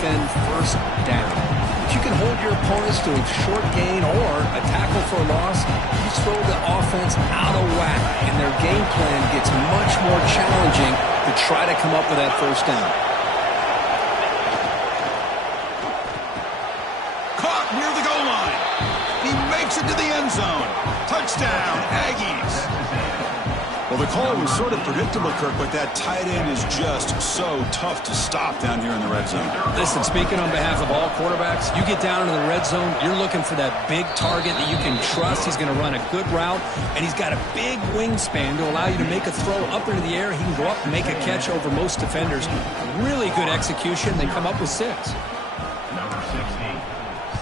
defend first down. If you can hold your opponents to a short gain or a tackle for a loss, you throw the offense out of whack, and their game plan gets much more challenging to try to come up with that first down. Caught near the goal line. He makes it to the end zone. Touchdown, Aggies. Well, the call was sort of predictable, Kirk, but that tight end is just so tough to stop down here in the red zone. Listen, speaking on behalf of all quarterbacks, you get down into the red zone, you're looking for that big target that you can trust. He's going to run a good route, and he's got a big wingspan to allow you to make a throw up into the air. He can go up and make a catch over most defenders. Really good execution. They come up with 6. Number 16,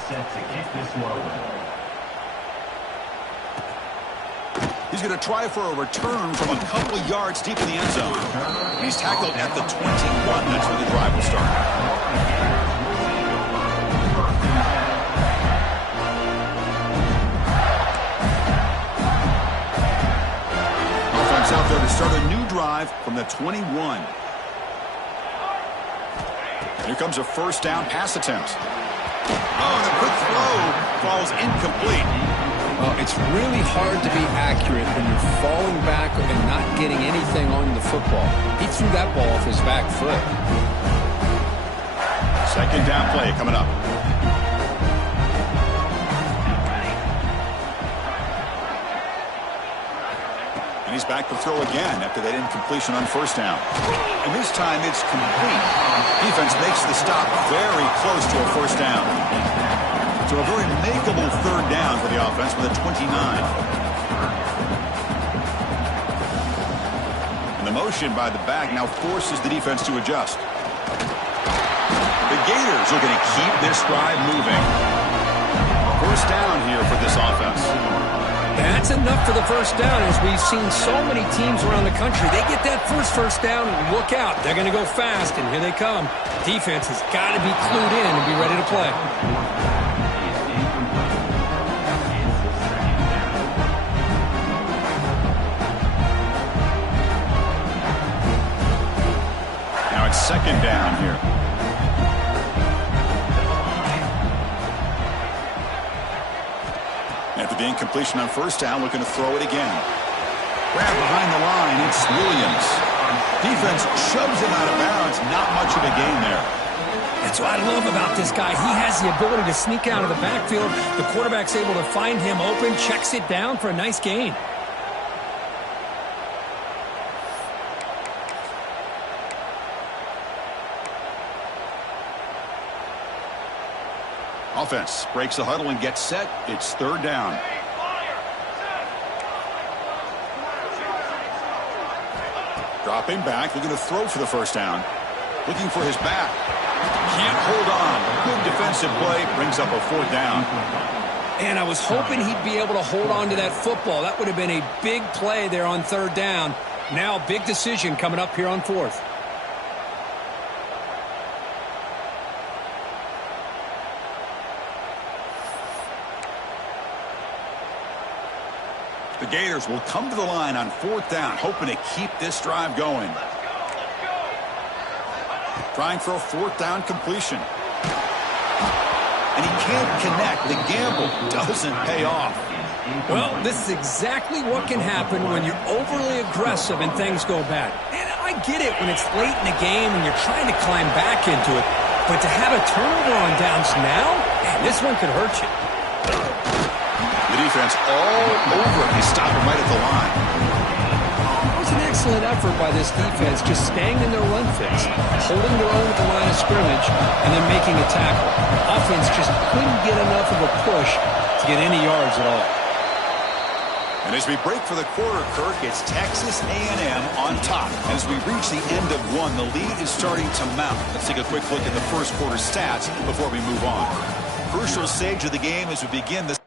set to kick this one. He's going to try for a return from a couple of yards deep in the end zone. And he's tackled at the 21. That's where the drive will start. Offense out there to start a new drive from the 21. Here comes a first down pass attempt. Oh, the quick throw falls incomplete. Well, it's really hard to be accurate when you're falling back and not getting anything on the football. He threw that ball off his back foot. Second down play coming up. And he's back to throw again after that incompletion on first down. And this time it's complete. Defense makes the stop very close to a first down. So a very makeable third down for the offense with a 29. And the motion by the back now forces the defense to adjust. The Gators looking to keep this drive moving. First down here for this offense. That's enough for the first down, as we've seen so many teams around the country. They get that first down, and look out. They're going to go fast, and here they come. Defense has got to be clued in and be ready to play. Second down here. After the incompletion on first down, looking to throw it again. Grab behind the line, it's Williams. Defense shoves him out of bounds. Not much of a gain there. That's what I love about this guy. He has the ability to sneak out of the backfield. The quarterback's able to find him open, checks it down for a nice gain. Offense breaks the huddle and gets set. It's third down. Dropping back, looking to throw for the first down. Looking for his back. Can't hold on. Good defensive play. Brings up a fourth down. And I was hoping he'd be able to hold on to that football. That would have been a big play there on third down. Now, big decision coming up here on fourth. The Gators will come to the line on fourth down, hoping to keep this drive going. Trying for a fourth down completion. And he can't connect. The gamble doesn't pay off. Well, this is exactly what can happen when you're overly aggressive and things go bad. And I get it when it's late in the game and you're trying to climb back into it. But to have a turnover on downs now, man, this one could hurt you. The defense all over him. They stop him right at the line. It was an excellent effort by this defense, just staying in their run fix, holding their own at the line of scrimmage, and then making a tackle. Offense just couldn't get enough of a push to get any yards at all. And as we break for the quarter, Kirk, it's Texas A&M on top. As we reach the end of one, the lead is starting to mount. Let's take a quick look at the first quarter stats before we move on. Crucial stage of the game as we begin this.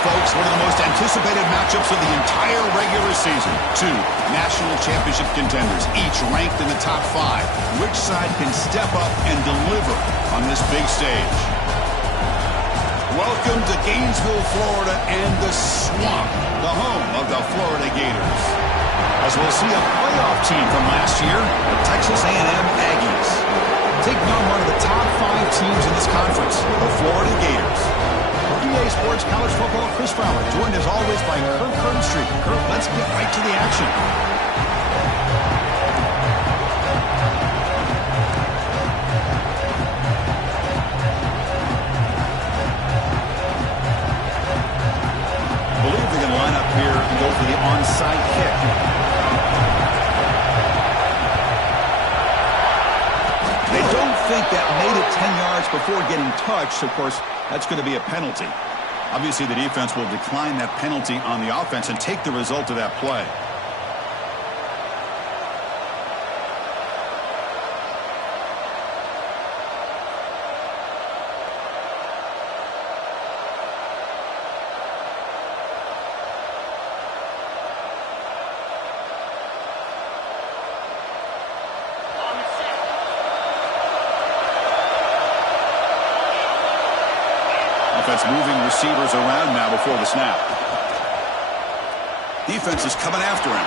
folks, one of the most anticipated matchups of the entire regular season. Two national championship contenders, each ranked in the top 5. Which side can step up and deliver on this big stage? Welcome to Gainesville, Florida, and the Swamp, the home of the Florida Gators. As we'll see a playoff team from last year, the Texas A&M Aggies, taking on one of the top 5 teams in this conference, the Florida Gators. EA Sports College Football, Chris Fowler, joined as always by Kirk Curtis. Kirk, let's get right to the action. I believe they're going to line up here and go for the onside kick. They don't think that made it 10 yards before getting touched. Of course, that's going to be a penalty. Obviously, the defense will decline that penalty on the offense and take the result of that play. Offense moving receivers around now before the snap. Defense is coming after him.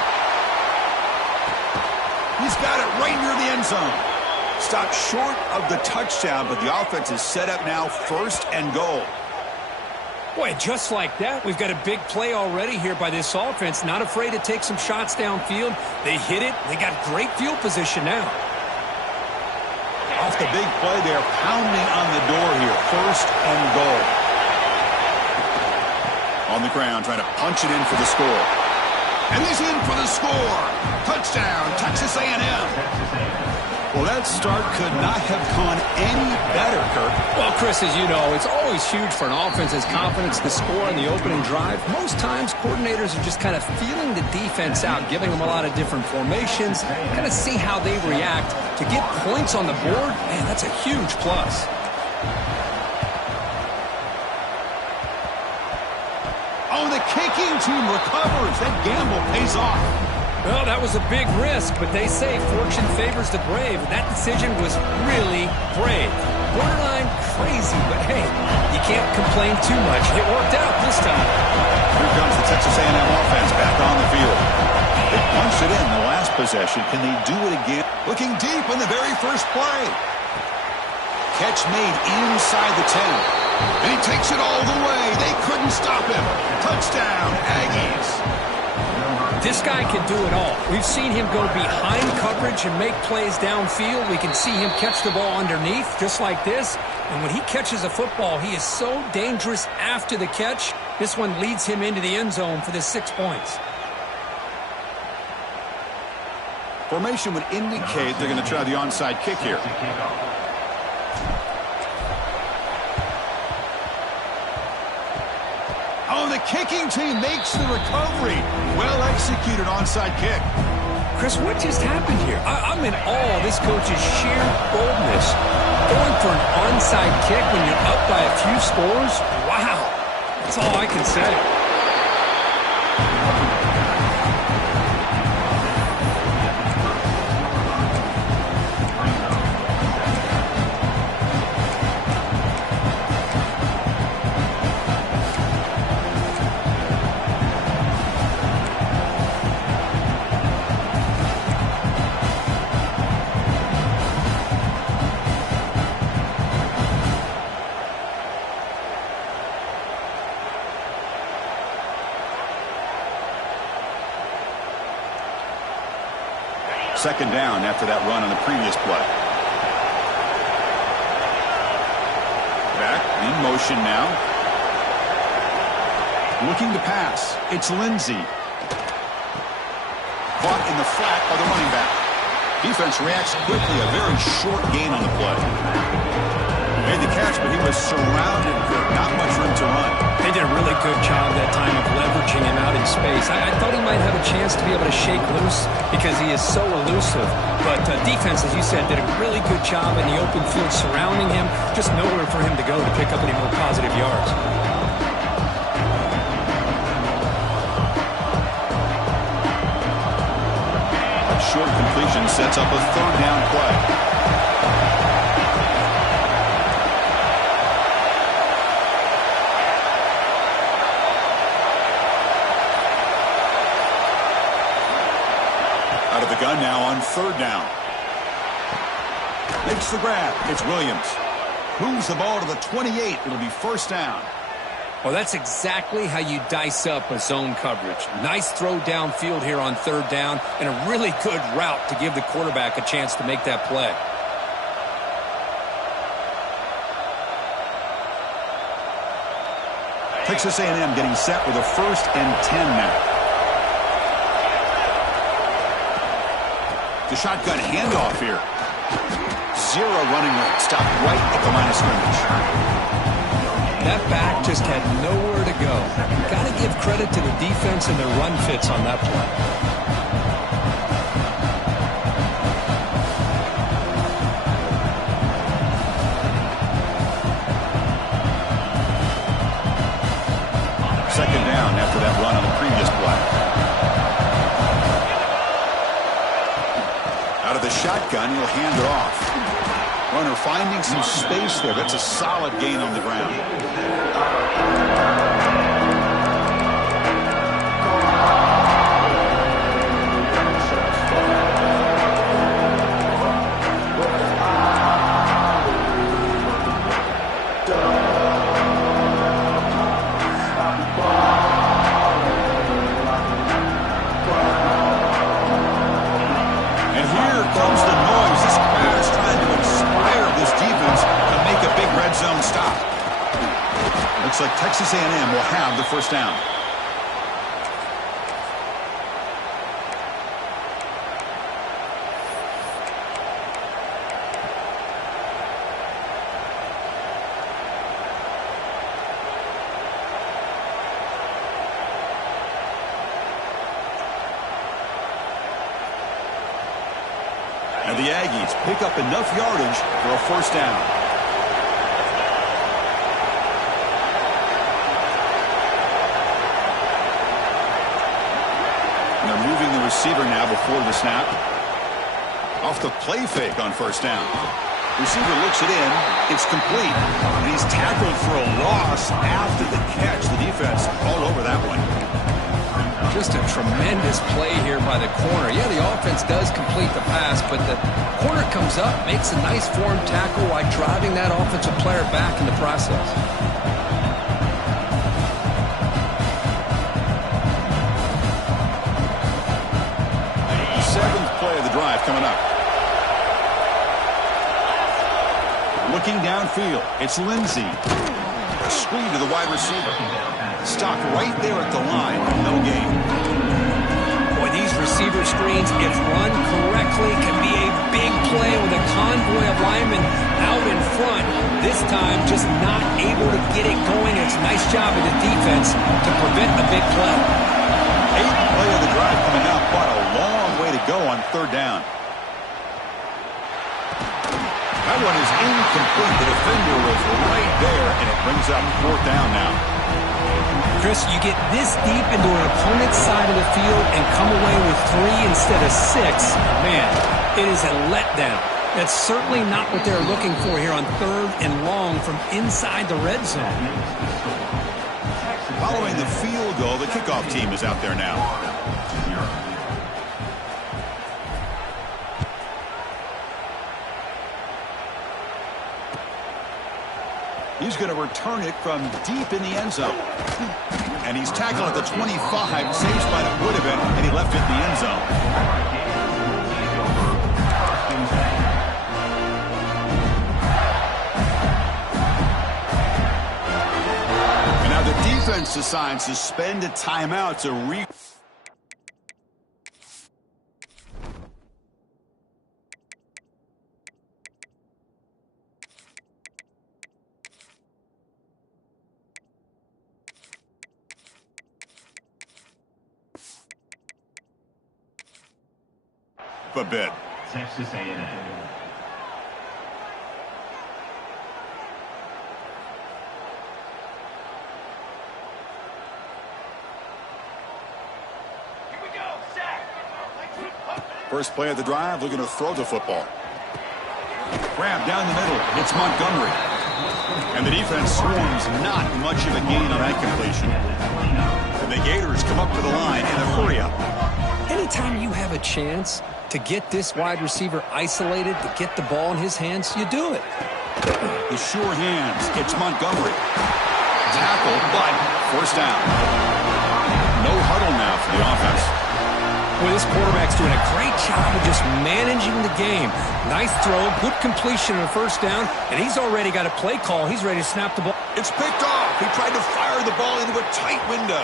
He's got it right near the end zone. Stopped short of the touchdown, but the offense is set up now, 1st and goal. Boy, just like that, we've got a big play already here by this offense. Not afraid to take some shots downfield. They hit it. They got great field position now. Off the big play, they're pounding on the door here, 1st and goal. On the ground, trying to punch it in for the score. And he's in for the score. Touchdown, Texas A&M. Well, that start could not have gone any better, Kirk. Well, Chris, as you know, it's always huge for an offense's confidence to score in the opening drive. Most times, coordinators are just kind of feeling the defense out, giving them a lot of different formations, kind of see how they react. To get points on the board, man, that's a huge plus. Oh, the kicking team recovers. That gamble pays off. Well, that was a big risk, but they say fortune favors the brave. That decision was really brave. Borderline crazy, but hey, you can't complain too much. It worked out this time. Here comes the Texas A&M offense back on the field. They punched it in the last possession. Can they do it again? Looking deep in the very first play. Catch made inside the 10. And he takes it all the way. They couldn't stop him. Touchdown, Aggies. This guy can do it all. We've seen him go behind coverage and make plays downfield. We can see him catch the ball underneath, just like this. And when he catches a football, he is so dangerous after the catch. This one leads him into the end zone for the 6 points. Formation would indicate they're going to try the onside kick here. Oh, the kicking team makes the recovery. Well executed onside kick. Chris, what just happened here? I'm in awe of this coach's sheer boldness. Going for an onside kick when you're up by a few scores? Wow. That's all I can say. Second down after that run on the previous play. Back in motion now. Looking to pass. It's Lindsey. Caught in the flat by the running back. Defense reacts quickly. A very short gain on the play. Made the catch, but he was surrounded. Not much room to run. They did a really good job that time of leveraging him out in space. I thought he might have a chance to be able to shake loose because he is so elusive. But defense, as you said, did a really good job in the open field surrounding him. Just nowhere for him to go to pick up any more positive yards. short completion sets up a third down play. Out of the gun now on third down. Makes the grab. It's Williams. Moves the ball to the 28. It'll be first down. Well, that's exactly how you dice up a zone coverage. Nice throw downfield here on third down, and a really good route to give the quarterback a chance to make that play. Texas A&M getting set with a 1st and 10 now. The shotgun handoff here. Zero running room. Stopped right at the line of scrimmage. That back just had nowhere to go. Got to give credit to the defense and their run fits on that play. Second down after that run on the previous play. Out of the shotgun, he'll hand it off. Runner finding some space there. That's a solid gain on the ground. And here comes the noise. This crowd is trying to inspire this defense to make a big red zone stop. Looks like Texas A&M will have the first down. And the Aggies pick up enough yardage for a first down. And they're moving the receiver now before the snap. Off the play fake on first down. Receiver looks it in. It's complete. And he's tackled for a loss after the catch. The defense all over that one. Just a tremendous play here by the corner. Yeah, the offense does complete the pass, but the corner comes up, makes a nice form tackle while driving that offensive player back in the process. Seventh play of the drive coming up. Looking downfield, it's Lindsey. A screen to the wide receiver. Stopped right there at the line. No gain. Boy, these receiver screens, if run correctly, can be a big play with a convoy of linemen out in front. This time, just not able to get it going. It's a nice job of the defense to prevent a big play. Eighth play of the drive coming up, but a long way to go on third down. That one is incomplete. The defender was right there, and it brings up fourth down now. Chris, you get this deep into an opponent's side of the field and come away with 3 instead of 6. Man, it is a letdown. That's certainly not what they're looking for here on third and long from inside the red zone. Following the field goal, the kickoff team is out there now. He's going to return it from deep in the end zone. And he's tackled at the 25. Same spot it would have been, and he left it in the end zone. And now the defense decides to spend a timeout to a bit. Texas A&M. First play of the drive, looking to throw the football. Grab down the middle. It's Montgomery. And the defense swarms, not much of a gain on that completion. And the Gators come up to the line in a hurry-up. Anytime you have a chance to get this wide receiver isolated, to get the ball in his hands, you do it. The sure hands. It's Montgomery. Tackled, but first down. No huddle now for the offense. Well, this quarterback's doing a great job of just managing the game. Nice throw, good completion on first down, and he's already got a play call. He's ready to snap the ball. It's picked off. He tried to fire the ball into a tight window.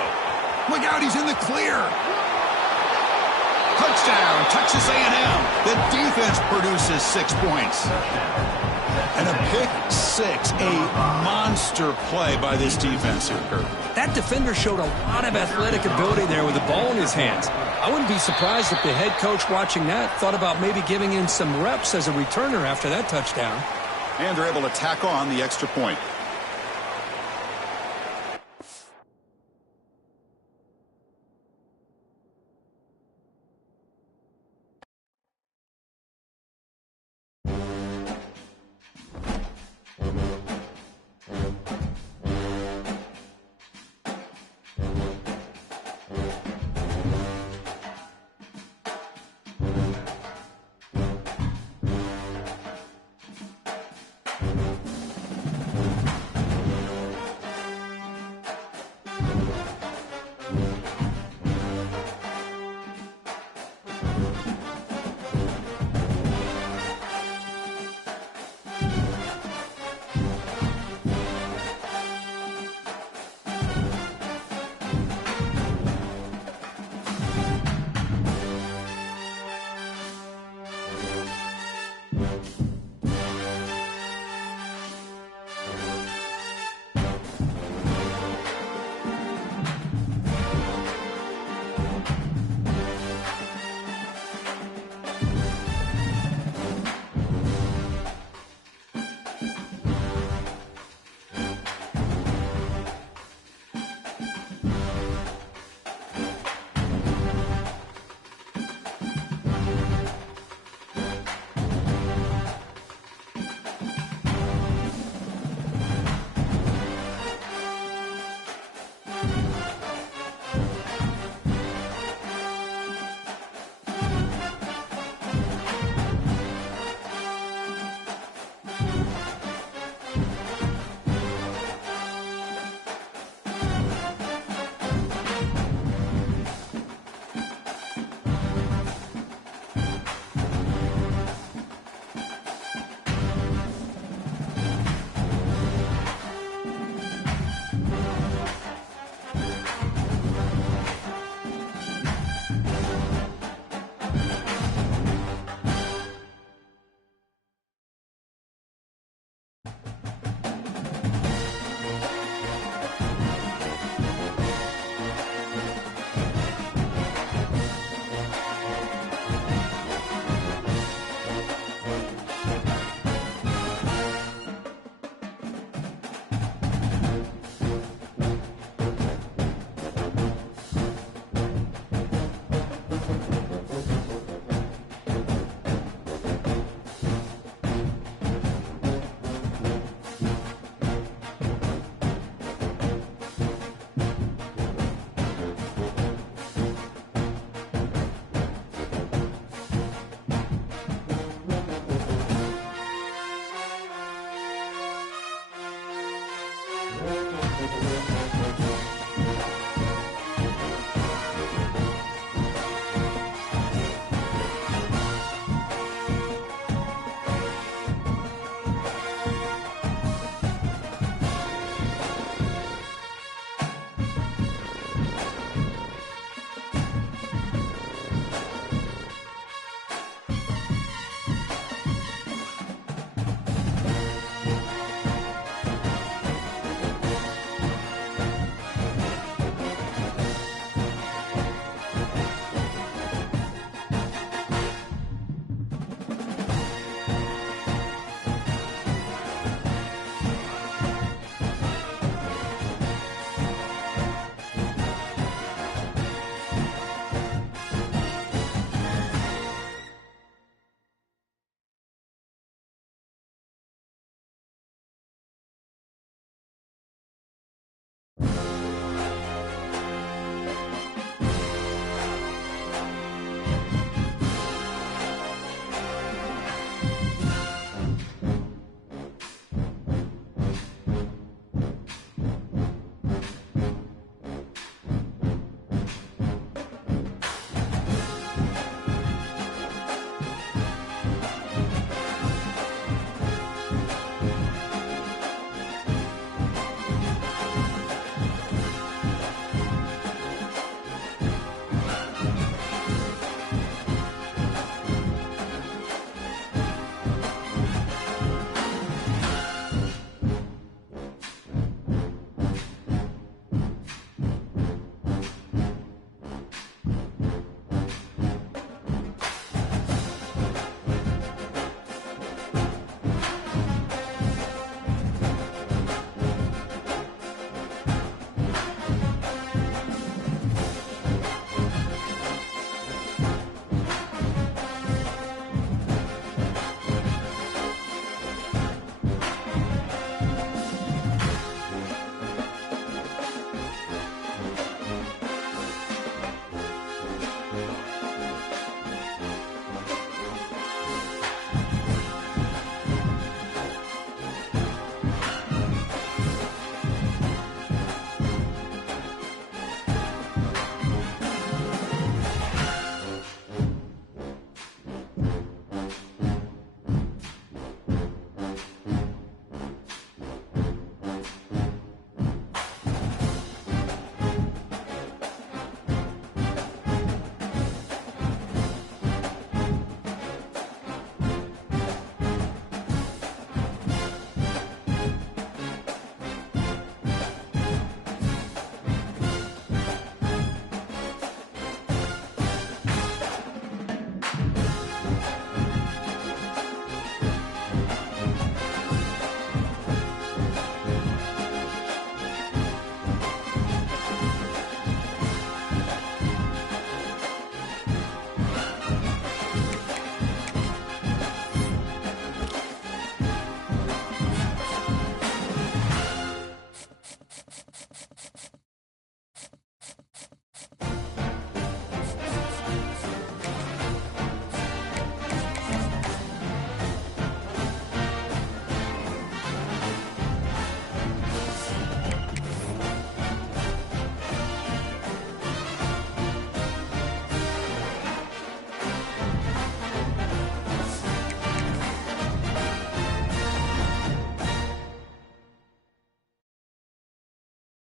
Look out, he's in the clear. Touchdown, Texas A&M. The defense produces 6 points. And a pick six, a monster play by this defense here, Kirk. That defender showed a lot of athletic ability there with the ball in his hands. I wouldn't be surprised if the head coach watching that thought about maybe giving in some reps as a returner after that touchdown. And they're able to tack on the extra point.